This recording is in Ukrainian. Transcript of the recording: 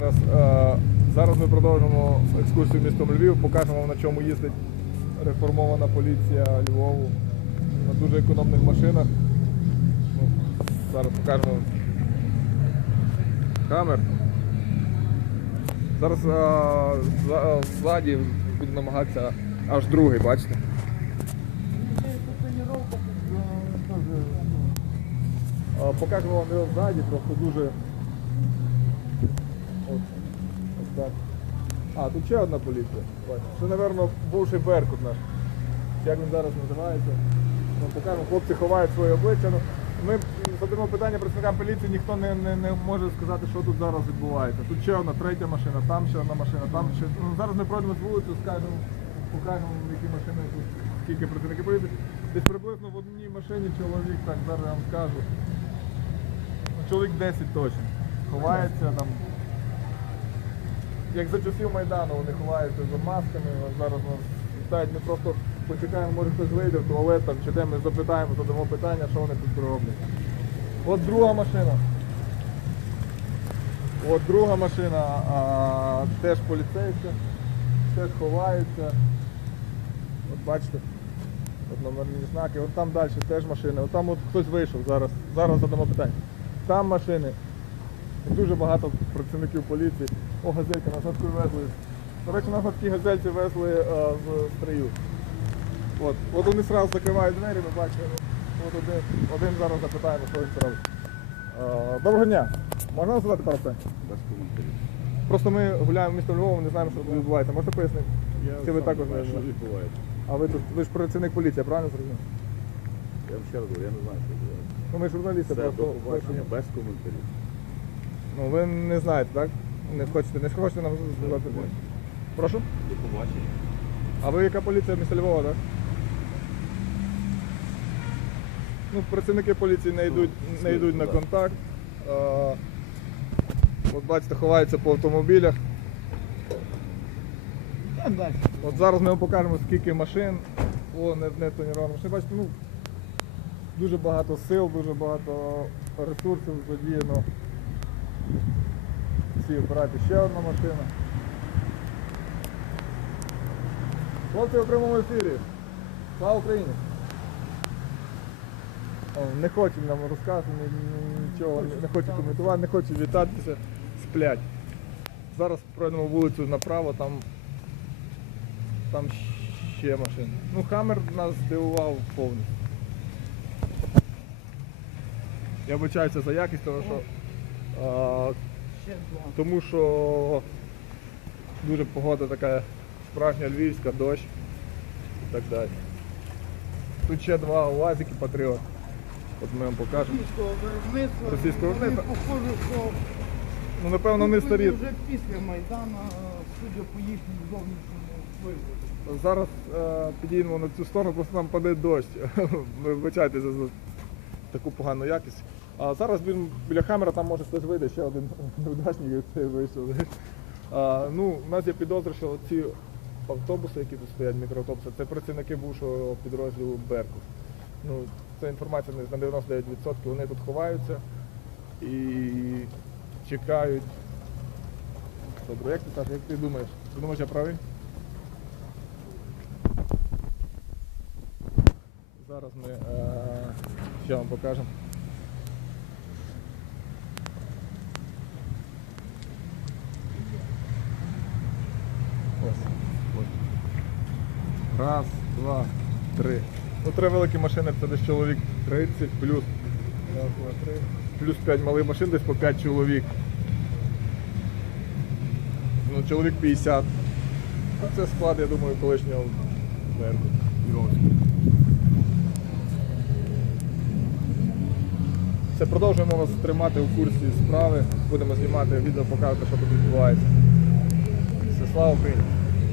Зараз, е, зараз ми продовжимо екскурсію містом Львів, покажемо вам, на чому їздить реформована поліція Львову на дуже економних машинах. Ну, зараз покажемо камер. Зараз е, за- ззаді буду намагатися аж другий, бачите? Е, Покажемо вам його ззаді, просто дуже. Так. А, тут ще одна поліція. Бачите. Це, напевно, бувший Беркут наш. Як він зараз називається? Ну, покажемо, хлопці ховають своє обличчя. Ну, ми задаємо питання працівникам поліції, ніхто не, не, не може сказати, що тут зараз відбувається. Тут ще одна третя машина, там ще одна машина, там ще. Ну, зараз ми пройдемо з вулицю, скажемо, покажемо, які машини тут, скільки працівників поліції. Десь приблизно в одній машині чоловік, так зараз я вам скажу. Ну, Чоловік 10 точно. Ховається там. Як за часів Майдану вони ховаються за масками, зараз нас вітають, ми просто почекаємо, може хтось вийде в туалет там, чи де ми запитаємо, задамо питання, що вони тут роблять. От друга машина. От друга машина, а, теж поліцейська, теж ховаються. От бачите, от номерні знаки, от там далі теж машини, от там от хтось вийшов зараз. Зараз задамо питання. Там машини. Дуже багато працівників поліції. О, газелька, нас таку везли. До речі, на газельці везли е, в стрию. От, от вони одразу закривають двері, ми бачимо. От один, один зараз запитаємо, що він це. Е, доброго дня. Можна задати пару питань? Без коментарів. Просто ми гуляємо місто Львова, не знаємо, що тут відбувається. Можете пояснити? Чи ви сам також знаю, що знаєте? відбувається. А ви тут, ви ж працівник поліції, я правильно зрозумів? Я вам ще раз говорю, я не знаю, що відбувається. Ну ми журналісти, Це просто побачення без коментарів. Ну ви не знаєте, так? Не хочете, не хочете нам побачення. Прошу? До побачення. А ви яка поліція міста Львова, так? Ну, працівники поліції не йдуть, не йдуть на контакт. А, от бачите, ховаються по автомобілях. От зараз ми вам покажемо, скільки машин. О, не, не тоніровано. Бачите, ну, дуже багато сил, дуже багато ресурсів задіяно. Всі операції. Ще одна машина. Хлопці у прямому ефірі. Слава Україні! Не хочуть нам розказувати ні- ні- нічого, не, хочуть коментувати, не хочуть вітатися, сплять. Зараз пройдемо вулицю направо, там, там ще машини. Ну, Хаммер нас здивував повністю. Я вибачаюся за якість, тому що, тому що дуже погода така справжня львівська, дощ і так далі. Тут ще два УАЗики Патріот. От ми вам покажемо. Російського виробництва. Російського виробництва. Вони похоже, що Ну, напевно, вони старі. вже після Майдану, судя по їхньому зовнішньому вигляду. Зараз е, підійдемо на цю сторону, просто нам паде дощ. Ви вибачайте за таку погану якість. А зараз він біля камери там може хтось вийде, ще один невдачник це вийшов. А, ну, у нас є підозра, що ці автобуси, які тут стоять, мікроавтобуси, це працівники бувшого підрозділу Беркут. Ну, це інформація на 99%, вони тут ховаються і чекають. Добре, як ти Саша, як ти думаєш? Ти думаєш, я правий? Зараз ми ще вам покажемо. Ось. Раз, два, три. Ну, три великі машини, це десь чоловік 30 плюс. Раз. Плюс 5 малих машин, десь по 5 чоловік. Ну, чоловік 50. Ну, Це склад, я думаю, колишнього Беркут. Все, продовжуємо вас тримати у курсі справи. Будемо знімати відео, показувати, що тут відбувається. Все, слава Україні!